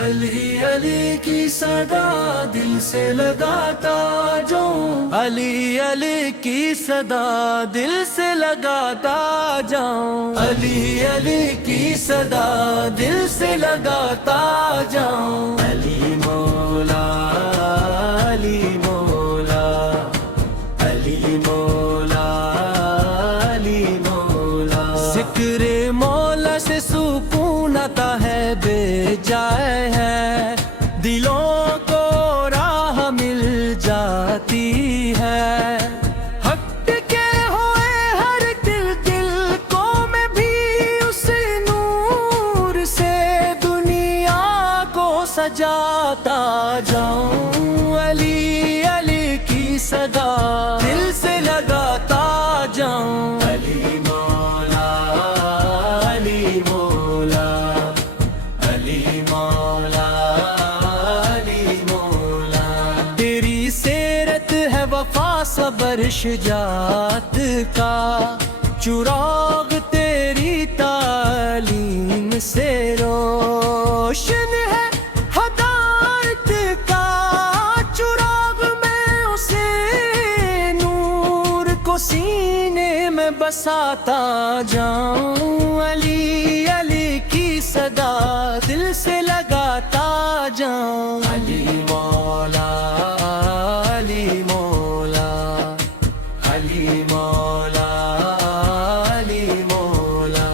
علی علی کی صدا دل سے لگاتا جاؤں، علی علی کی صدا دل سے لگاتا جاؤں، علی علی کی صدا دل سے لگاتا جاؤں، علی مولا علی مولا علی مولا علی مولا، ذکر مولا سے سکون آتا ہے بے جائے ہے، دلوں کو راہ مل جاتی ہے، حق کے ہوئے ہر دل کو میں بھی اس نور سے دنیا کو سجاتا جاؤں، علی علی کی صدا دل سے لگاتا جاؤں، علی مولا علی مولا علی مولا علی مولا، تیری سیرت ہے وفا صبر شجاعت کا، چراغ تیری تعلیم سے روشن ہے، ہدایت کا چراغ میں اسے نور کو سینے میں بساتا جاؤں، علی علی کی صدا دل سے لگاتا جاؤں، علی مولا علی مولا علی مولا علی مولا،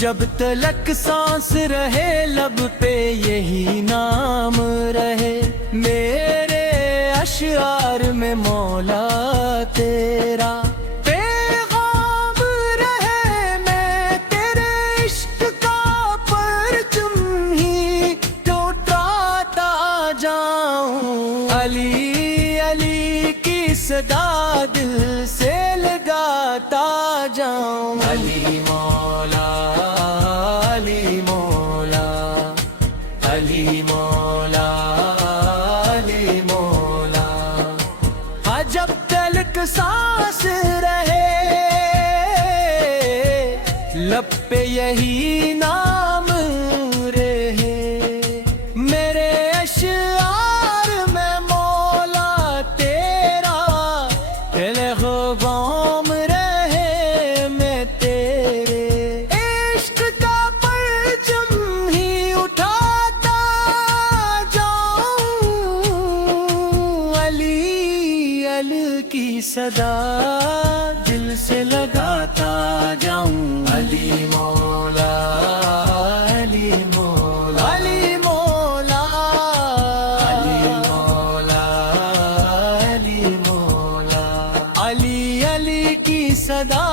جب تلک سانس رہے لب پہ یہی نام رہے، میرے اشعار میں مولا تیرا پیغام رہے، میں تیرے عشق کا پرچم ہی لوٹاتا جاؤں، علی علی کی صدا دل سے لگاتا جاؤں، علی مولا علی مولا علی مولا علی مولا، جب تلک سانس رہے لب پہ یہی نام رہے، میرے اشعار میں مولا تیرا پیغام رہے، میں تیرے عشق کا پرچم ہی اٹھاتا جاؤں، علی علی کی صدا دل سے لگاتا جاؤں، علی مولا علی مولا علی مولا علی مولا علی مولا، علی علی کی صدا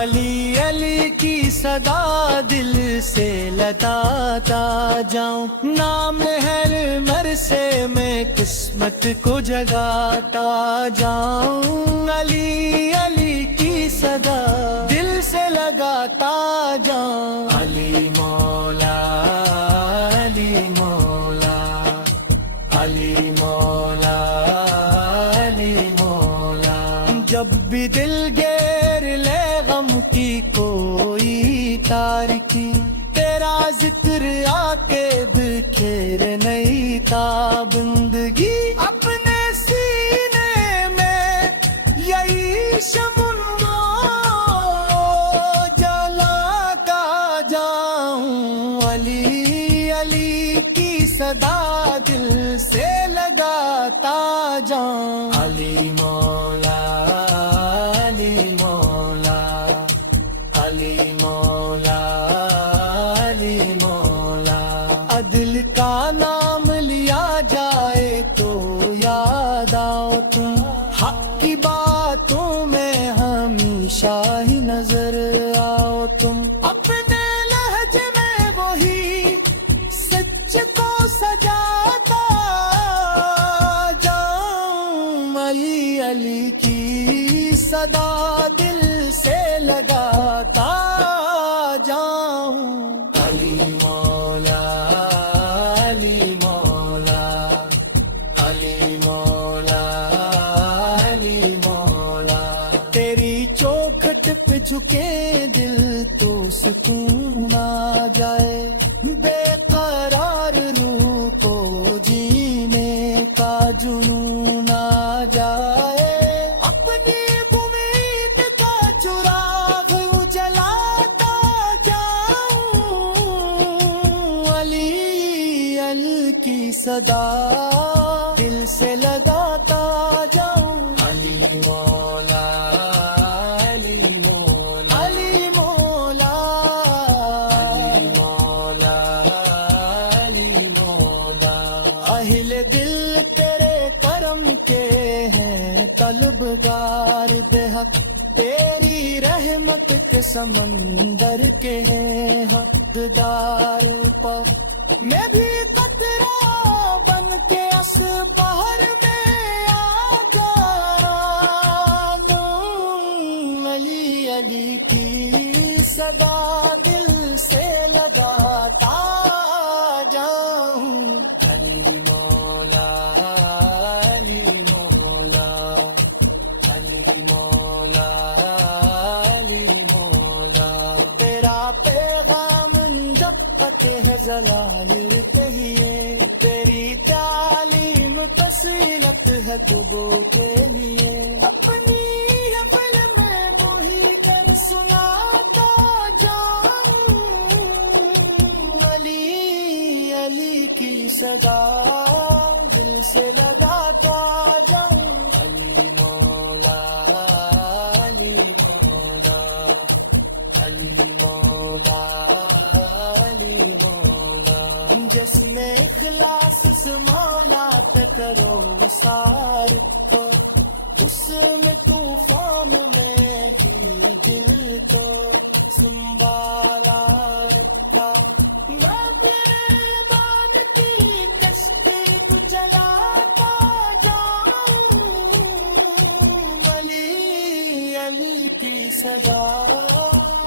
علی علی کی صدا دل سے لگاتا جاؤں، نام ہے مرثے میں قسمت کو جگاتا جاؤں، علی علی کی صدا دل سے لگاتا جاؤں، علی مولا علی مولا علی مولا علی مولا، جب بھی دل گیر لے غم کی کوئی تاریکی، تیرا ذکر آ کے بکھیر نئی تابندگی، اپنے سینے میں یہی شمع جلاتا جاؤں، علی علی کی صدا دل سے لگاتا جاؤں، علی مولا علی مولا علی مولا علی مولا، عدل کا نام لیا جائے تو یاد آؤ تم، حق کی باتوں میں ہمیشہ ہی نظر آؤ تم، اپنے لہجے میں وہی سچ کو سجاتا جاؤں، علی علی کی صدا دل سے لگاتا جاؤں، علی مولا علی مولا علی مولا علی مولا، تیری چوکھٹ پہ جھکے دل تو سکون آ جائے، بےقرار روح کو جینے کا جنون آ جائے، اپنی امید کا چراغ جلاتا جاؤں، علی علی کی صدا دل سے لگاتا جاؤں، علی مولا علی مولا علی مولا علی مولا علی مولا، اہل دل تیرے کرم کے ہیں طلبگار بے حق، تیری رحمت کے سمندر کے ہیں حقدار، پر میں بھی قطرہ بن کے اس بحر میں آ جاؤں، علی علی کی صدا دل سے لگاتا جاؤں، علی مولا علی مولا علی مولا علی مولا، تیرا پیغام جب تک ہے زلال کہیے، تیری تعلیم تسلیت ہے توبوں کے لیے، اپنی عقل میں وہی کر سناتا جاؤں، علی علی کی صدا دل سے لگاتا جاؤں، علی مولا علی مولا علی مولا علی مولا، جس میں اخلاص سے مولا پہ کرو سار کو، اس میں طوفان میں ہی دل کو سنبھالا رکھا، میں تیرے باد کی کشتی کو جلاتا جاؤں، علی علی کی صدا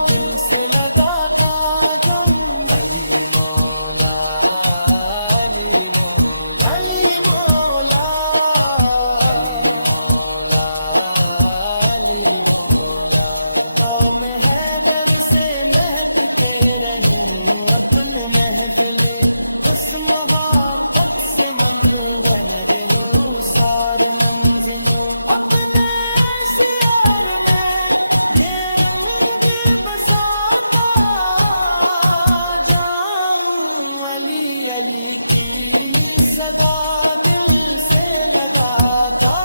دل سے لگاتا جاؤں، علی مولا علی مولا علی مولا علی مولا علی مولا، قوم حیدر سے مہکتے رہیں اپنے محفلے، اس محبت سے منور رہو سار منزلوں، اپنے شعر میں گھیروں کے بساتا جاؤں، علی علی کی صدا دل سے لگاتا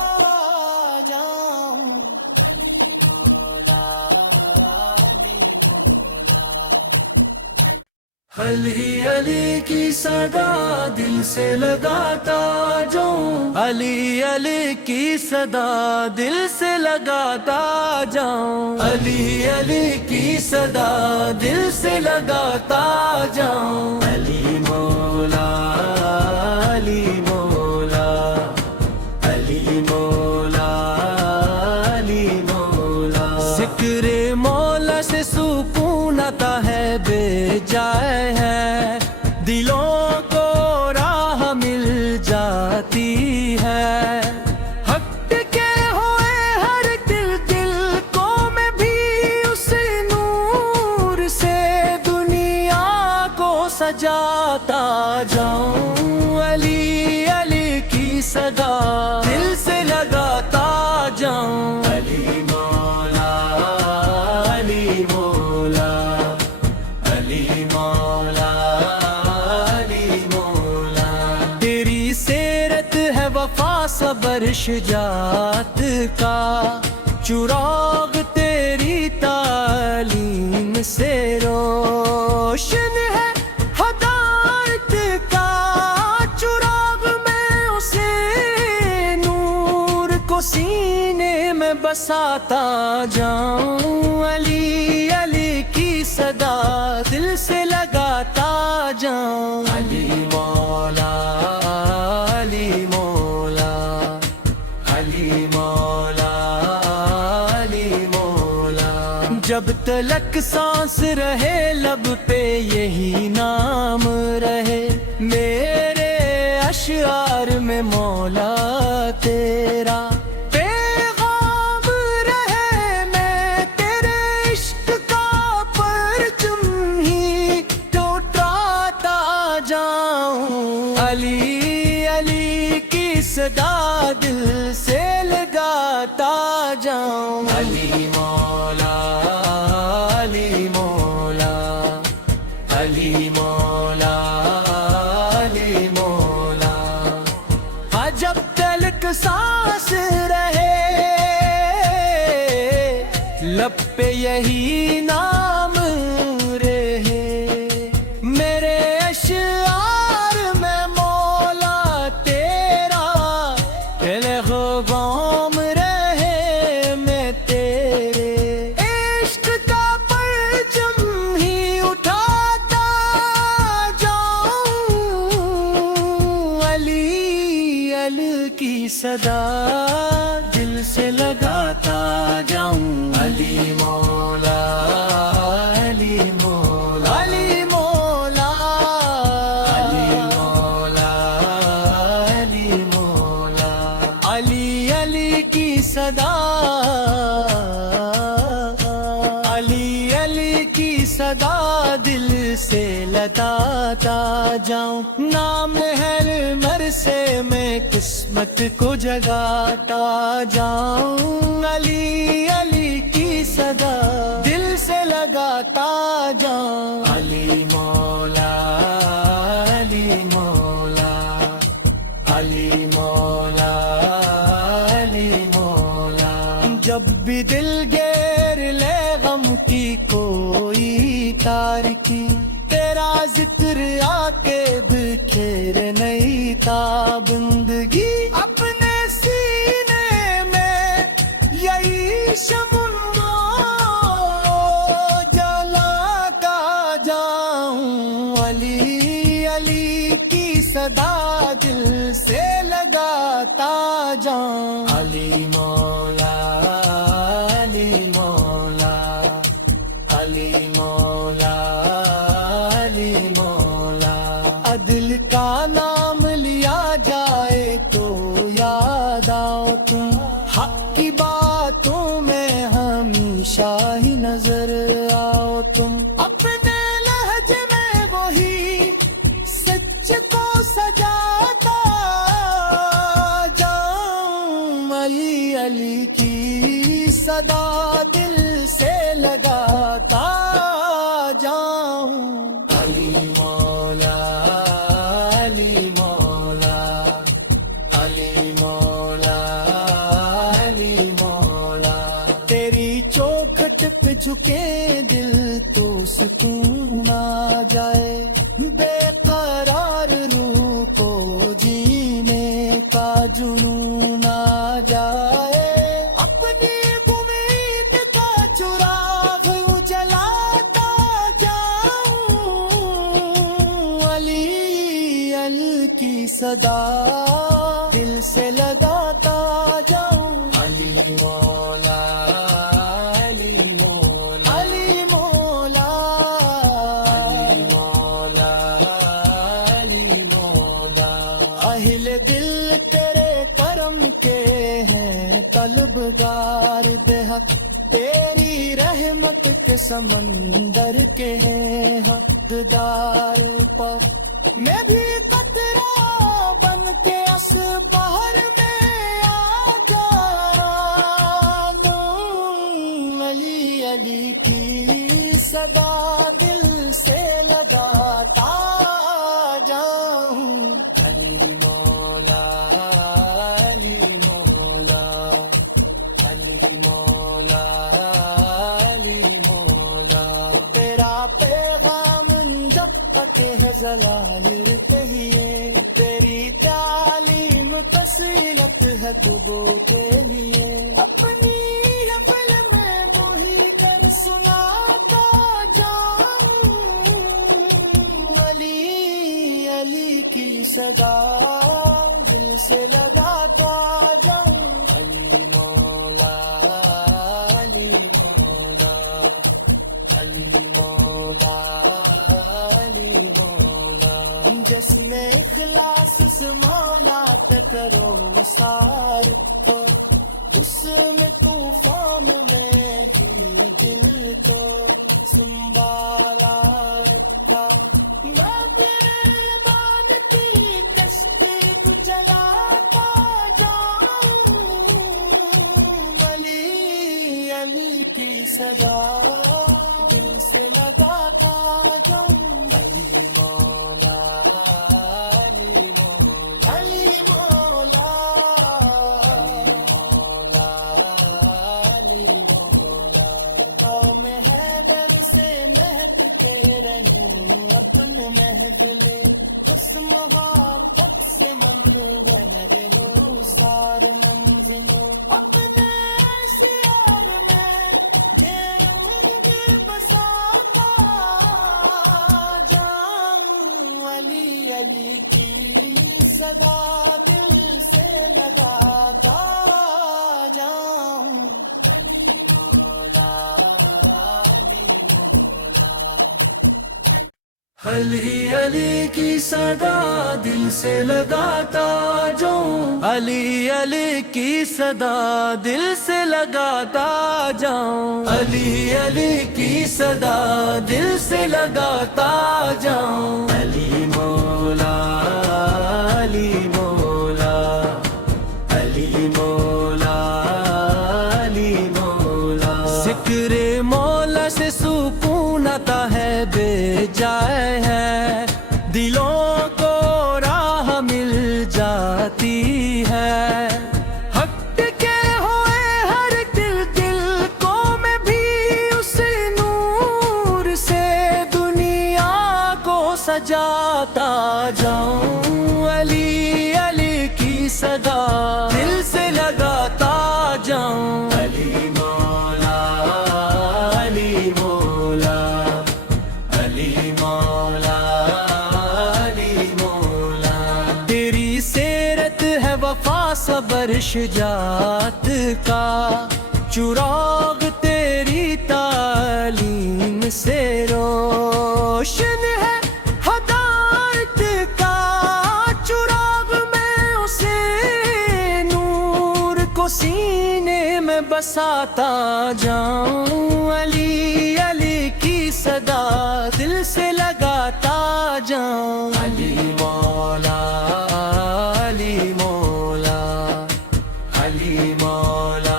جاؤں، علی مولا علی مولا، علی علی کی صدا دل سے لگاتا جاؤں، علی علی کی صدا دل سے لگاتا جاؤں، علی علی کی صدا دل سے لگاتا جاؤں، علی مولا علی مولا علی مولا علی مولا، ذکر مولا سے سکون آتا ہے بے جائے ہے، دلوں کو راہ مل جاتی ہے، حق کے ہوئے ہر دل دل کو میں بھی اس نور سے دنیا کو سجاتا جاؤں، علی علی کی صدا دل سے لگاتا جاؤں، علی مولا علی مولا علی مولا علی مولا، تیری سیرت ہے وفا صبر شجاعت کا، چراغ تیری تعلیم سے روشن ہے، ہدایت کا چراغ میں اسے نور کو سینے میں بساتا جاؤں، علی علی کی صدا دل سے لگاتا جاؤں، علی مولا علی مولا علی مولا علی مولا، جب تلک سانس رہے لب پہ یہی نام رہے، میرے اشعار میں مولا تیرا پیغام رہے، میں تیرے عشق کا پرچم ہی ٹوٹ جاؤں، علی علی کی صدا دل سے لگاتا جاؤں، علی مولا علی مولا علی مولا علی مولا، ہاں جب تلک سانس رہے لب پہ یہی نام رہے، میرے اشعار میں مولا تیرا پیغام رہے، میں تیرے عشق کا پرچم ہی اٹھاتا جاؤں، علی علی کی صدا دل سے لگاتا جاؤں، علی مولا علی مولا علی مولا علی مولا علی مولا، علی علی کی صدا علی علی کی صدا دل سے لگاتا جاؤں، نام ہے مرثے میں قسمت کو جگاتا جاؤں، علی علی کی صدا دل سے لگاتا جاؤں، علی مولا علی مولا علی مولا علی مولا، جب بھی دل گیر لے غم کی کوئی تار کی، تیرا ذکر آ کے بکھیر نئی تابندگی، اپنے سینے میں یہی شمع جلاتا جاؤں، علی علی کی صدا دل سے لگاتا جاؤں، علی مولا علی مولا علی مولا علی مولا، عدل کا نام لیا جائے تو یاد آؤ تم، حق کی باتوں میں ہمیشہ ہی نظر آؤ تم، اپنے لہجے میں وہی سچ کو سجاتا جاؤں، علی علی کی صدا دل سے لگاتا جاؤں، علی مولا علی مولا علی مولا علی مولا، تیری چوکھٹ پہ جھکے دل تو سکون آ جائے، بے قرار روح کو جینے کا جنون آ جائے، اپنی امید کا چراغ جلاتا جاؤں، علی علی کی صدا دل سے لگاتا جاؤں، علی مولا علی مولا علی مولا علی مولا علی مولا، اہل دل تیرے کرم کے ہیں طلبگار بے حق، تیری رحمت کے سمندر کے ہیں حقدار پر، میں بھی قطرہ بن کے اس بحر میں آ جاؤں، علی علی کی صدا دل سے لگاتا جاؤں، علی مولا علی مولا علی مولا علی مولا، تیرا پیغام جب تک ہے زلال کہیے، تیری تعلیم فصیلت ہے تو کے لیے، اپنی حفل میں وہی کر سناتا جاؤں، علی علی کی صدا دل سے لگاتا جاؤں، علی مولا علی مولا علی مولا علی مولا، جس میں اخلاص سے مولا پہ کرو سار کو، اس میں طوفان میں ہی دل کو سنبھالا رکھا، میں تیرے اپنے محفل اس محبت سے منور ہو سار منزلوں اپنے شعر میں یہ نور دل بساتا جاؤں علی علی کی صدا دل سے لگاتا جاؤں علی علی کی صدا دل سے لگاتا جاؤں علی علی کی صدا دل سے لگاتا جاؤں علی علی کی صدا دل سے لگاتا جاؤں علی مولا علی مولا علی مولا علی مولا ذکر مولا سے سکون آتا ہے بے جائے ہے دلوں کو راہ مل جاتی ہے حق کے ہوئے ہر دل دل کو میں بھی اس نور سے دنیا کو سجاتا جاؤں علی علی کی صدا دل سے لگاتا جاؤں علی مولا علی مولا علی مولا علی مولا تیری سیرت ہے وفا صبر شجاعت کا چراغ تیری تعلیم سے روشن ہے ہدایت کا چراغ میں اسے نور کو سینے میں بساتا جاؤں علی علی کی صدا دل سے لگاتا جاؤں علی مولا علی مولا علی مولا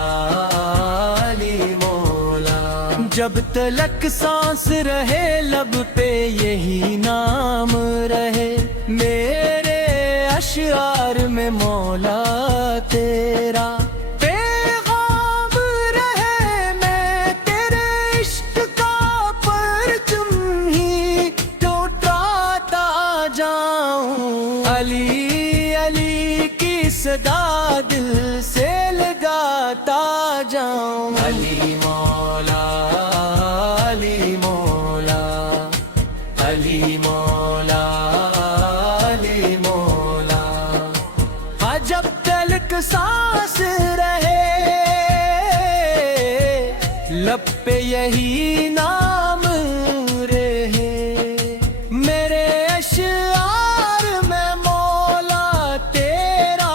علی مولا جب تلک سانس رہے لب پہ یہی نام رہے میرے اشعار میں مولا تیرا پیغام رہے میں تیرے عشق کا پرچم ہی لوٹاتا جاؤں علی علی کی صدا دل سے لگاتا جاؤں علی مولا علی مولا علی مولا علی مولا جب تلک سانس رہے لب پہ یہی نام رہے میرے اشعار میں مولا تیرا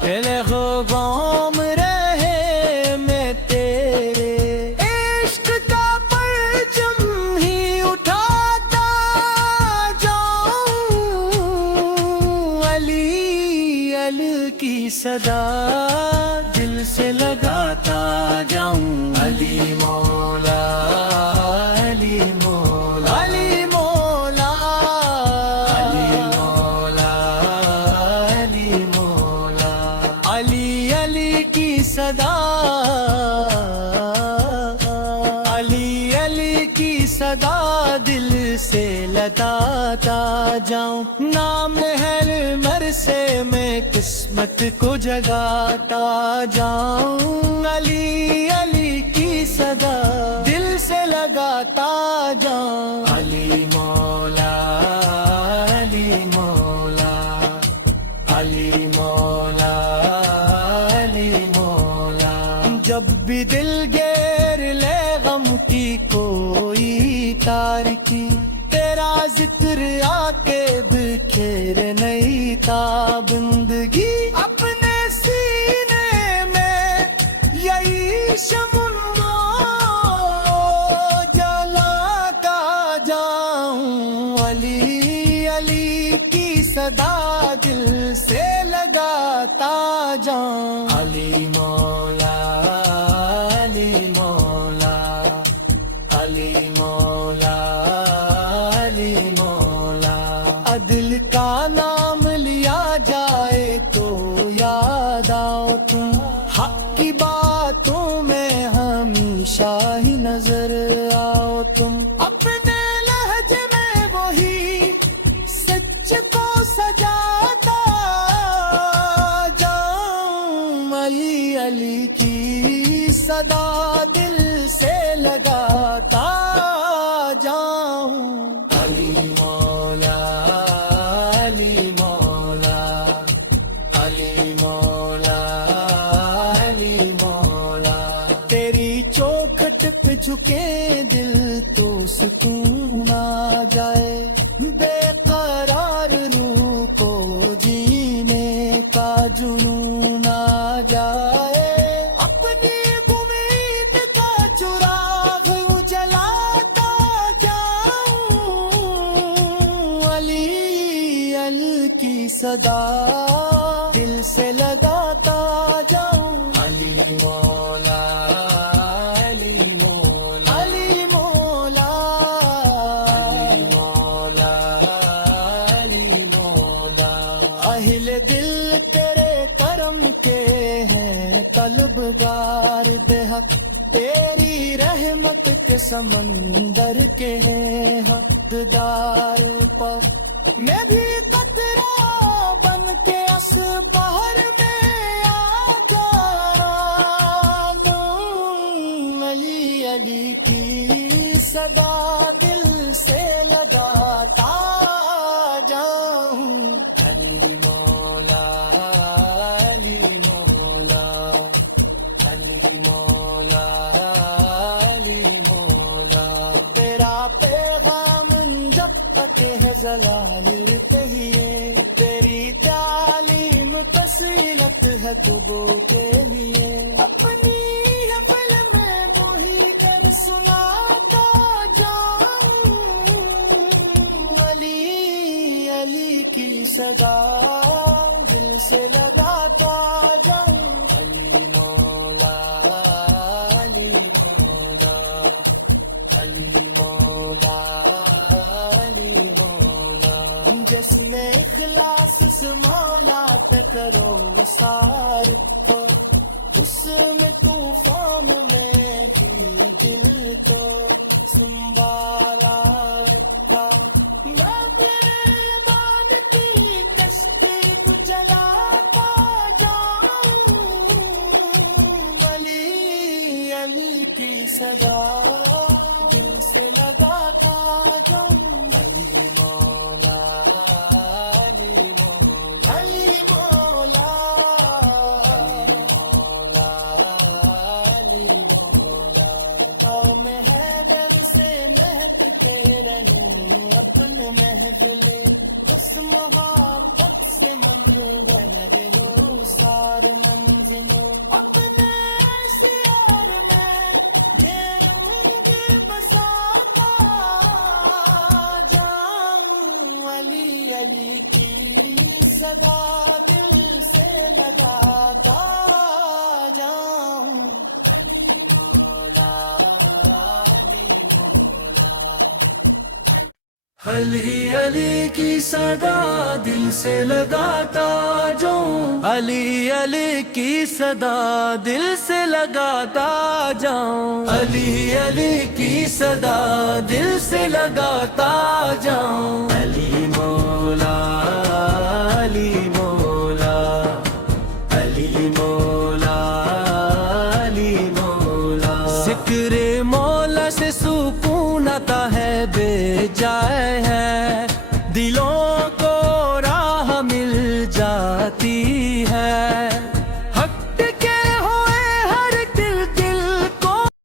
پیغام رہے میں تیرے عشق کا پرچم ہی اٹھاتا جاؤں علی علی کی صدا دل سے لگاتا جاؤں علی مولا علی مولا علی مولا علی مولا علی مولا علی علی کی صدا علی علی کی صدا دل سے لگاتا جاؤں نام ہر مرثے میں قسمت کو جگاتا جاؤں علی علی کی صدا دل سے لگاتا جاؤں علی مولا علی مولا علی مولا علی مولا جب بھی دل گیر لے غم کی کوئی تاریکی تیرا ذکر آ کے بکھیر نئی تابندگی اپنے سینے میں یہی شمع جلاتا جاؤں علی علی کی صدا دل سے لگاتا جاؤں علی مولا علی مولا علی مولا علی مولا عدل کا نام لیا جائے تو یاد آؤ تم حق کی باتوں میں ہمیشہ ہی نظر آؤ تم اپنے لہجے میں وہی کی صدا دل سے لگاتا جاؤں علی مولا علی مولا علی مولا علی مولا علی مولا اہل دل تیرے کرم کے ہیں طلبگار بے حق تیری رحمت کے سمندر کے ہیں حقدار پر میں بھی قطرہ بن کے اس بحر میں آ جاؤں علی علی کی صدا دل سے لگاتا جاؤں علی مولا علی مولا علی مولا علی مولا تیرا پیغام جب تک ہے زلال رتہیے تیری تعلیم تسلیت ہے تبو کے لیے اپنی حفل میں وہی کر سناتا جاؤں علی علی کی صدا دل سے لگاتا جاؤں علی مولا علی مولا علی مولا علی مولا جس نے اخلاص سے مولا پہ کرو سار کو اس میں طوفان میں ہی دل کو سنبھالا رکھا میں تیرے باد کی کشتی کو جلاتا جاؤں علی علی کی صدا دل سے لگاتا جاؤں علی مولا علی مولا علی مولا علی مولا قوم حیدر سے مہکتے رہیں اپنے محفلے اس محبت سے منور ہو سار منزلوں اپنے شعر میں ڈھیروں کے بساتا جاؤں علی علی کی صدا دل سے لگاتا جاؤں علی مولا علی مولا علی علی کی صدا دل سے لگاتا جاؤں علی علی کی صدا دل سے لگاتا جاؤں علی علی کی صدا دل سے لگاتا جاؤں علی مولا علی مولا علی مولا علی مولا ذکر مولا سے سکون آتا ہے بے جائے ہے دلوں